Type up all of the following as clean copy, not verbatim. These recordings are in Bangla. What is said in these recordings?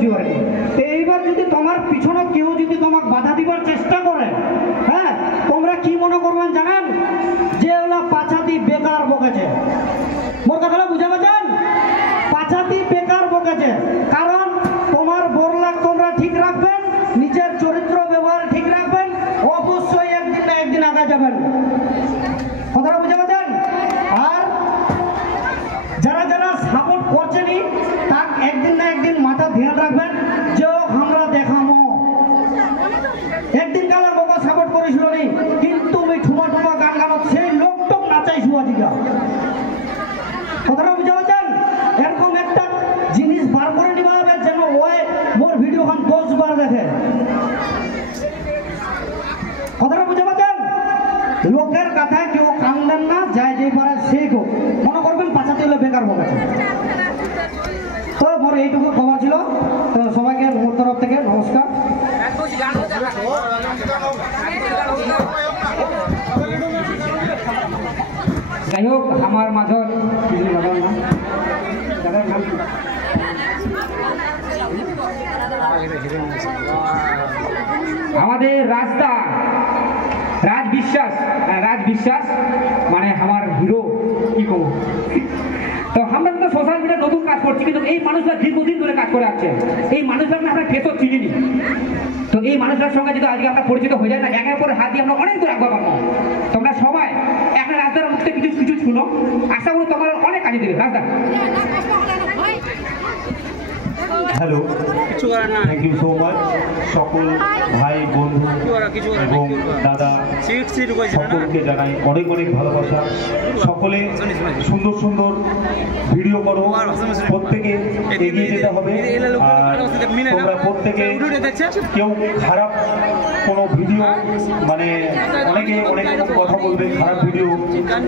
করছি আর কি। তো এইবার যদি তোমার পিছনে কেউ যদি তোমাকে বাধা দিবার চেষ্টা করে, হ্যাঁ, তোমরা কি মনে করবেন জানেন? যে ওলা পাছাতি বেকার বকেছে। মোর কথাটা বুঝে পাচ্ছেন? পাছাতি বেকার বকেছে, কারণ তোমার বোরলাগ তোমরা ঠিক রাখবেন, নিজের চরিত্র ব্যবহার ঠিক রাখবেন, অবশ্যই একদিন না একদিন আগে যাবেন। কথাটা বুঝে পাচ্ছেন? আর যারা যারা সাপোর্ট করছেনি তার একদিন না একদিন মাথা ধ্যান রাখবেন যে আমরা দেখামো। একদিন কালে মোকে সাপোর্ট করেছিল নি, কিন্তু আমি ঠুমা ঠুমা গান গানত সেই লোকটক নাচাইছু আজিকা। কথাটা বুঝে পাচ্ছেন? এরকম একটা জিনিস বার করে নিবা হবে যেন ওই মোর ভিডিওখান 10 বার দেখে। কথাটা বুঝে পাচ্ছেন? লোকের কথায় কেউ কান দেন না, যায় যে পারে সেই হোক, মনে করবেন পাছাতে হলে বেকার বকেছে। তো মোর এইটুকু খবর ছিল। তো সবাইকে মোর তরফ থেকে নমস্কার। যাই হোক, আমার মাঝর আমাদের রাজদা রাজ বিশ্বাস মানে আমার হিরো, কি কব। তো আমরা তো সোশ্যাল মিডিয়া নতুন কাজ করছি, কিন্তু এই মানুষরা দীর্ঘদিন ধরে কাজ করে আসছে। এই মানুষরা আমরা ফেসও চিনিনি। তো এই মানুষটার সঙ্গে যদি আজকে আমরা পরিচিত হয়ে যায় না, একের পর হাত দিয়ে আমরা অনেক দূর আগে পাবো। তোমরা সবাই একটা রাজদার মুখ থেকে কিছু কিছু শুনো, আশা করি তোমার অনেক কাজে দেবে। Rajda hello, thank you so much সকল ভাই বন্ধু এবং দাদা সকলকে জানাই অনেক অনেক ভালোবাসা। সকলে সুন্দর সুন্দর ভিডিও করো, প্রত্যেকে এগিয়ে যেতে হবে। আর তোমরা প্রত্যেকে কেউ খারাপ কোনো ভিডিও মানে অনেকে অনেক কথা বলবে খারাপ ভিডিও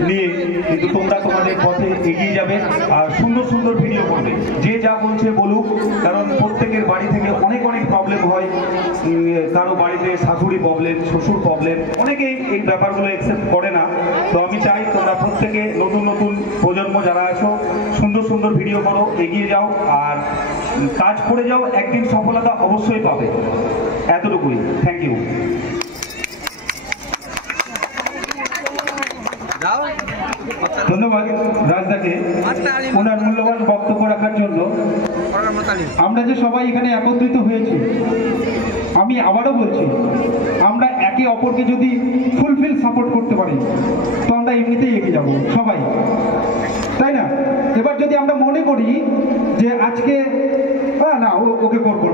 নিয়ে, কিন্তু তোমরা তোমাদের পথে এগিয়ে যাবে আর সুন্দর সুন্দর ভিডিও করবে। যে যা বলছে বলুক, কারণ প্রত্যেকের বাড়ি থেকে অনেক অনেক প্রবলেম হয়। কারো বাড়িতে শাশুড়ি প্রবলেম, শ্বশুর প্রবলেম, অনেকেই এই ব্যাপারগুলো অ্যাকসেপ্ট করে না। তো আমি চাই তোমরা প্রত্যেকে নতুন নতুন প্রজন্ম যারা আছো সুন্দর সুন্দর ভিডিও করো, এগিয়ে যাও আর কাজ করে যাও, একদিন সফলতা অবশ্যই পাবে। এতটুকুই, থ্যাংক ইউ। ধন্যবাদ রাজদাকে ওনার মূল্যবান বক্তব্য রাখার জন্য। আমরা যে সবাই এখানে একত্রিত হয়েছি, আমি আবারও বলছি, আমরা একে অপরকে যদি ফুলফিল সাপোর্ট করতে পারি তো আমরা এমনিতেই এগিয়ে যাব সবাই, তাই না? এবার যদি আমরা মনে করি যে আজকে না ওকে করবো না,